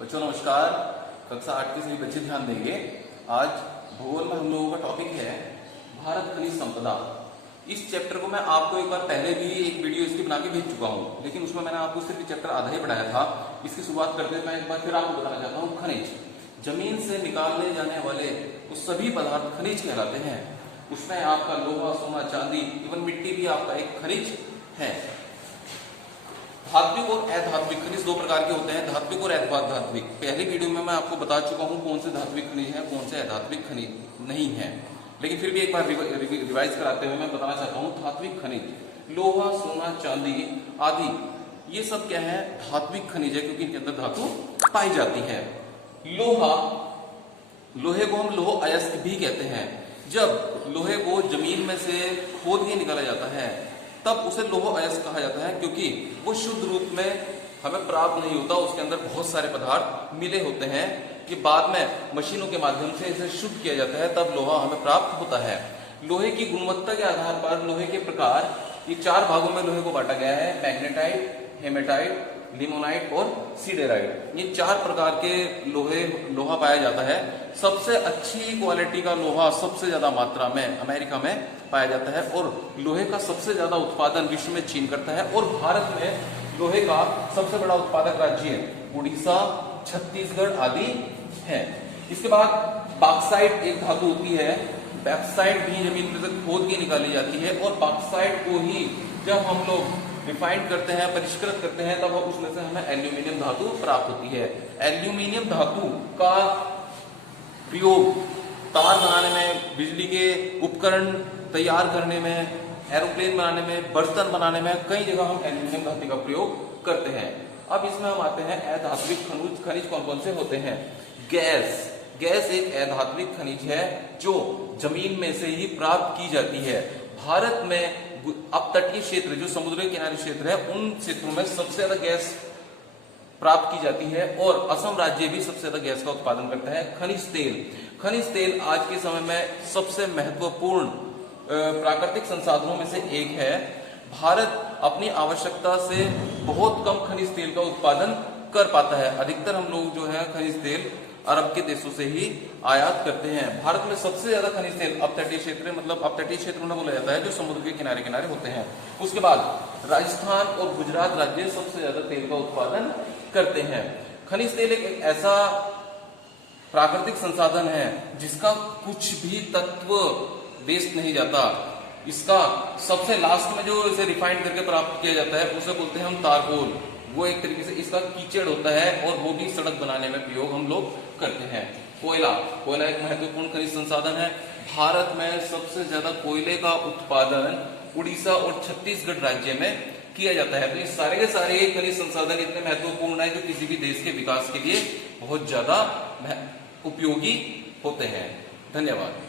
बच्चों नमस्कार। कक्षा 8 के सभी बच्चे ध्यान देंगे। आज भूगोल में हम लोगों का टॉपिक है भारत खनिज संपदा। इस चैप्टर को मैं आपको एक बार पहले भी एक वीडियो इसकी बना के भेज चुका हूँ, लेकिन उसमें मैंने आपको सिर्फ चैप्टर आधा ही पढ़ाया था। इसकी शुरुआत करते हुए मैं एक बार फिर आपको बताना चाहता हूँ, खनिज जमीन से निकालने जाने वाले वो सभी पदार्थ खनिज कहलाते हैं। उसमें आपका लोहा, सोना, चांदी, इवन मिट्टी भी आपका एक खनिज है। धात्विक और अधात्विक खनिज दो प्रकार के होते हैं, धात्विक और अधात्विक। पहली वीडियो में मैं आपको बता चुका हूं कौन से धात्विक खनिज हैं, कौन से अधात्विक खनिज नहीं है, लेकिन फिर भी एक बार रिवाइज कराते हुए मैं बताना चाहता हूं धात्विक खनिज लोहा, सोना, चांदी आदि ये सब क्या है, धात्विक खनिज है, क्योंकि इनके अंदर धातु पाई जाती है। लोहे को हम लोह अयस्क भी कहते हैं। जब लोहे को जमीन में से खोद के निकाला जाता है तब उसे लोह अयस्क कहा जाता है, क्योंकि वो शुद्ध रूप में हमें प्राप्त नहीं होता, उसके अंदर बहुत सारे पदार्थ मिले होते हैं। कि बाद में मशीनों के माध्यम से इसे शुद्ध किया जाता है, तब लोहा हमें प्राप्त होता है। लोहे की गुणवत्ता के आधार पर लोहे के प्रकार ये 4 भागों में लोहे को बांटा गया है, मैग्नेटाइट, हेमेटाइट, लिमोनाइट और सीडेराइट। ये 4 प्रकार के लोहा पाया जाता है। सबसे अच्छी क्वालिटी का लोहा सबसे ज्यादा मात्रा में अमेरिका में पाया जाता है, और लोहे का सबसे ज्यादा उत्पादन विश्व में चीन करता है। और भारत में लोहे का सबसे बड़ा उत्पादक राज्य उड़ीसा, छत्तीसगढ़ आदि है। इसके बाद बॉक्साइट एक धातु होती है, बॉक्साइट भी जमीन में से खोद के निकाली जाती है, और बॉक्साइट को ही जब हम लोग रिफाइंड करते हैं, परिष्कृत करते हैं, तब उसमें से हमें एल्यूमिनियम धातु प्राप्त होती है। एल्यूमिनियम धातु का प्रयोग तार बनाने में, बिजली के उपकरण तैयार करने में, एरोप्लेन बनाने में, बर्तन बनाने में, कई जगह हम एल्यूमिनियम धातु का प्रयोग करते हैं। अब इसमें हम आते हैं अधात्विक खनिज कौन कौन से होते हैं। गैस एक अधात्विक खनिज है जो जमीन में से ही प्राप्त की जाती है। भारत में अपतटीय क्षेत्र जो समुद्र के किनारे क्षेत्र है, उन क्षेत्रों में सबसे ज्यादा गैस प्राप्त की जाती है, और असम राज्य भी सबसे ज्यादा गैस का उत्पादन करता है। खनिज तेल आज के समय में सबसे महत्वपूर्ण प्राकृतिक संसाधनों में से एक है। भारत अपनी आवश्यकता से बहुत कम खनिज तेल का उत्पादन कर पाता है। अधिकतर हम लोग जो है खनिज तेल अरब के देशों से ही आयात करते हैं। भारत में सबसे ज्यादा खनिज तेल अपतटीय क्षेत्र, मतलब अपतटीय क्षेत्र में बोला जाता है जो समुद्र के किनारे किनारे होते हैं। उसके बाद राजस्थान और गुजरात राज्य सबसे ज्यादा तेल का उत्पादन करते हैं। खनिज तेल एक ऐसा प्राकृतिक संसाधन है जिसका कुछ भी तत्व वेस्ट नहीं जाता। इसका सबसे लास्ट में जो इसे रिफाइंड करके प्राप्त किया जाता है उसे बोलते हैं हम तारकोल। वो एक तरीके से इसका कीचड़ होता है, और वो भी सड़क बनाने में प्रयोग हम लोग करते हैं। कोयला एक महत्वपूर्ण खनिज संसाधन है। भारत में सबसे ज्यादा कोयले का उत्पादन उड़ीसा और छत्तीसगढ़ राज्य में किया जाता है। तो ये सारे के सारे खनिज संसाधन इतने महत्वपूर्ण है जो किसी भी देश के विकास के लिए बहुत ज्यादा उपयोगी होते हैं। धन्यवाद।